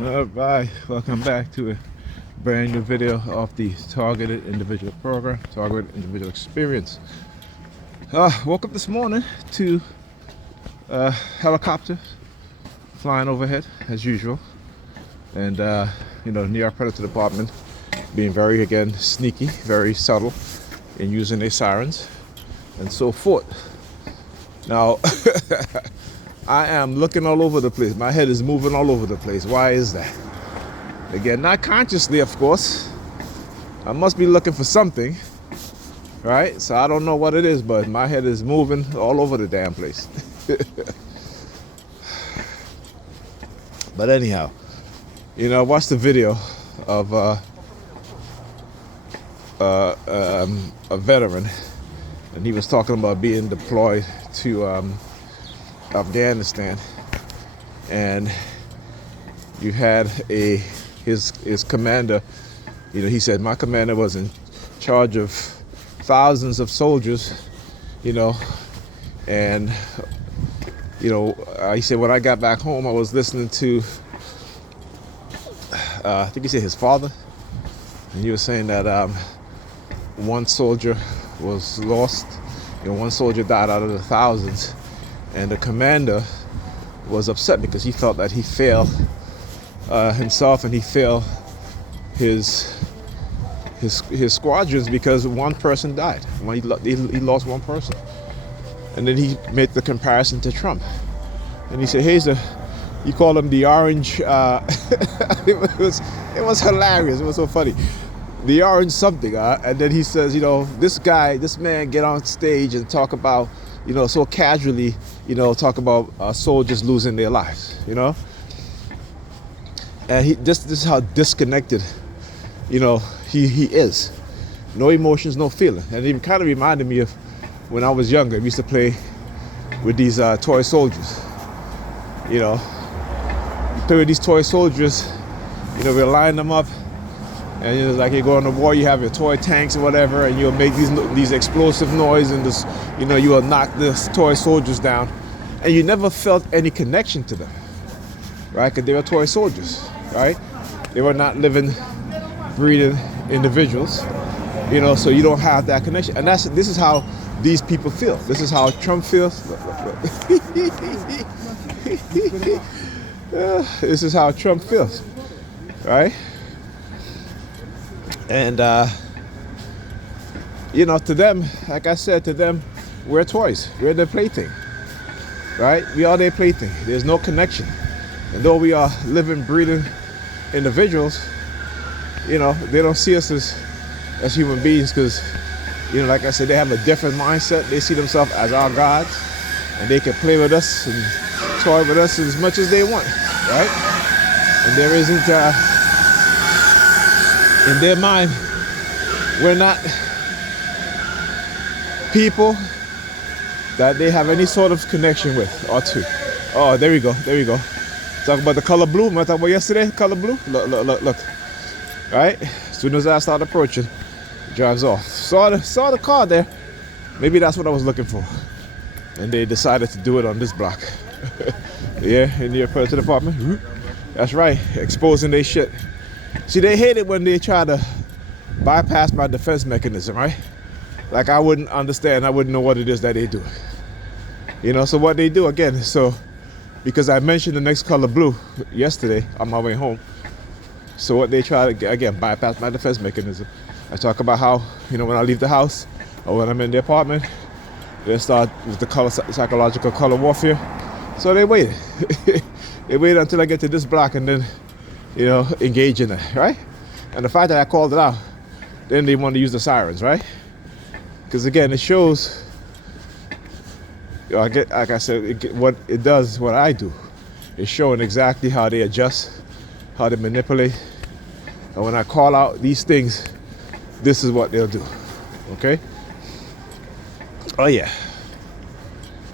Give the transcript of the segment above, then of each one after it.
Alright, welcome back to a brand new video of the Targeted Individual Program, Targeted Individual Experience. Woke up this morning to helicopters flying overhead as usual, and the New York Predator Department being very, again, sneaky, very subtle in using their sirens and so forth. Now, I am looking all over the place. My head is moving all over the place. Why is that? Again, not consciously, of course. I must be looking for something, right? So I don't know what it is, but my head is moving all over the damn place. But anyhow, I watched the video of a veteran, and he was talking about being deployed to Afghanistan, and you had his commander. He said, my commander was in charge of thousands of soldiers, and he said, when I got back home, I was listening to I think he said his father, and he was saying that one soldier was lost, one soldier died out of the thousands. And the commander was upset because he felt that he failed himself, and he failed his squadrons because one person died. He lost one person. And then he made the comparison to Trump. And he said, you call him the orange, it was hilarious, it was so funny. The orange something, and then he says, this man get on stage and talk about, so casually, talk about soldiers losing their lives, And this is how disconnected, he is. No emotions, no feeling. And it kind of reminded me of when I was younger. We used to play with these toy soldiers, You play with these toy soldiers, we line them up. And it's like you go on the war, you have your toy tanks or whatever, and you'll make these explosive noise, and this, you will knock the toy soldiers down, and you never felt any connection to them, right? Because they were toy soldiers, right? They were not living, breathing individuals, so you don't have that connection. And this is how these people feel. This is how Trump feels. This is how Trump feels, right? And, to them, like I said, to them, we're toys. We're their plaything, right? We are their plaything. There's no connection. And though we are living, breathing individuals, they don't see us as human beings because, like I said, they have a different mindset. They see themselves as our gods, and they can play with us and toy with us as much as they want, right? And there isn't... in their mind, we're not people that they have any sort of connection with or to. Oh, there we go. Talk about the color blue. Remember I talked about yesterday, color blue? Look. Right? As soon as I start approaching, it drives off. Saw the car there. Maybe that's what I was looking for. And they decided to do it on this block. Yeah, in the Predator Department. That's right, exposing their shit. See, they hate it when they try to bypass my defense mechanism, right? Like I wouldn't understand, I wouldn't know what it is that they do. So what they do, again, because I mentioned the next color blue yesterday on my way home. So what they try to, again, bypass my defense mechanism. I talk about how, when I leave the house or when I'm in the apartment, they start with the psychological color warfare. So they waited. They waited until I get to this block and then, engage in it, right? And the fact that I called it out, then they want to use the sirens, right? Because again, it shows, like I said, what it does, what I do, is showing exactly how they adjust, how they manipulate. And when I call out these things, this is what they'll do, okay? Oh yeah,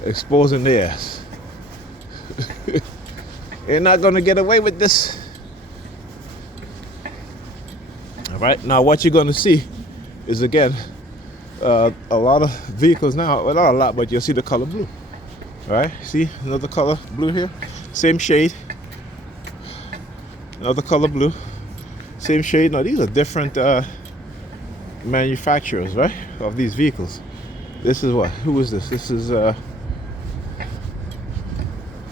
exposing their ass. You're not gonna get away with this. All right, now what you're gonna see is, again, a lot of vehicles now, well, not a lot, but you'll see the color blue. All right, see another color blue here, same shade, Another color blue. Same shade. Now these are different manufacturers, right? Of these vehicles. This is what? Who is this? This is what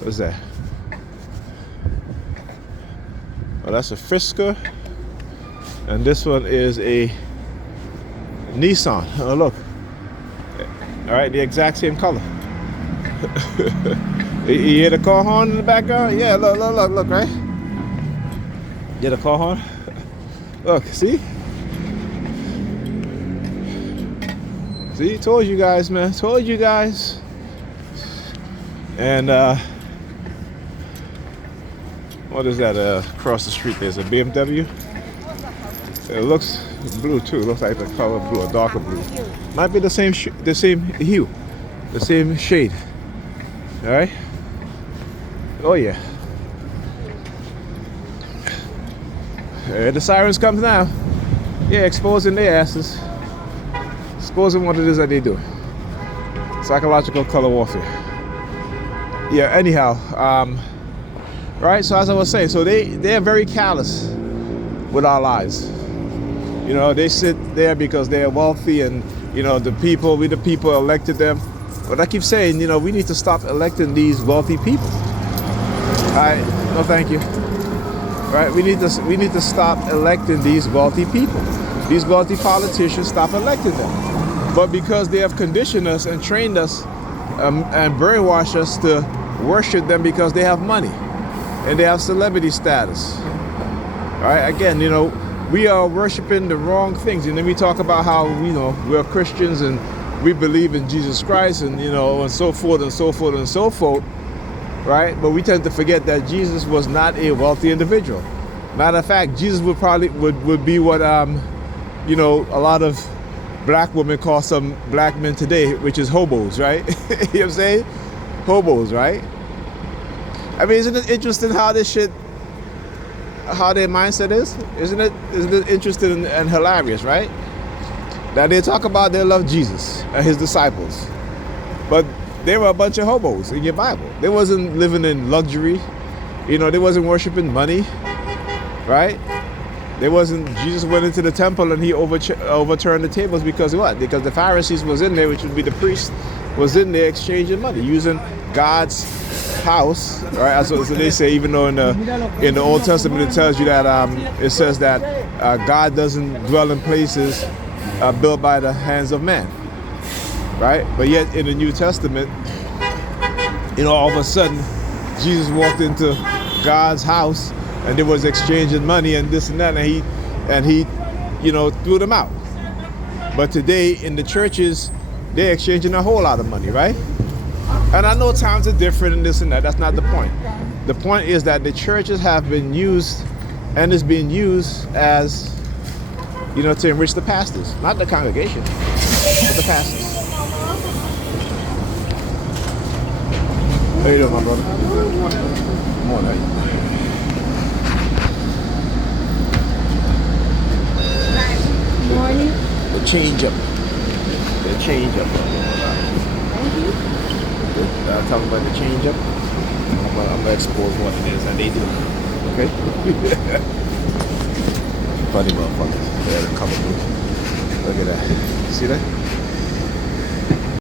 is that? Oh, that's a Fisker. And this one is a Nissan. Oh, look. All right, the exact same color. You hear the car horn in the background? Yeah, look, right? Hear the car horn? Look, see? See, told you guys, man. Told you guys. And what is that? Across the street, there's a BMW. It looks blue too. It looks like the color blue, a darker blue. Might be the same hue, the same shade. All right. Oh yeah. The sirens come now. Yeah, exposing their asses. Exposing what it is that they do. Psychological color warfare. Yeah. Anyhow, right. So as I was saying, so they are very callous with our lives. You know, they sit there because they are wealthy, and you know we the people elected them. But I keep saying, you know, we need to stop electing these wealthy people. All right, no, thank you. Right, we need to stop electing these wealthy people. These wealthy politicians, stop electing them. But because they have conditioned us and trained us and brainwashed us to worship them because they have money and they have celebrity status. All right, again, you know, we are worshiping the wrong things. And then we talk about how, you know, we're Christians and we believe in Jesus Christ and, you know, and so forth and so forth and so forth, right? But we tend to forget that Jesus was not a wealthy individual. Matter of fact, Jesus would probably would be what, you know, a lot of black women call some black men today, which is hobos, right? You know what I'm saying? Hobos, right? I mean, isn't it interesting how this shit, how their mindset is? Isn't it interesting and hilarious, right? That they talk about they love Jesus and his disciples, but they were a bunch of hobos in your Bible. They wasn't living in luxury, you know. They wasn't worshiping money, right? They wasn't. Jesus went into the temple and he overturned the tables because what? Because the Pharisees was in there, which would be the priest, was in there exchanging money using God's house, right? As they say, even though in the Old Testament it tells you that it says that God doesn't dwell in places built by the hands of man, right? But yet in the New Testament, you know, all of a sudden Jesus walked into God's house and there was exchanging money and this and that, and he you know, threw them out. But today in the churches, they're exchanging a whole lot of money, right? And I know times are different and this and that. That's not the point. The point is that the churches have been used and is being used as, you know, to enrich the pastors, not the congregation, but the pastors. How you doing, my brother? Morning. Morning. The change up. Thank you. Talking about the change up. I'm gonna expose what it is that they do. Okay? Funny motherfuckers. They're the color blue. Look at that. See that?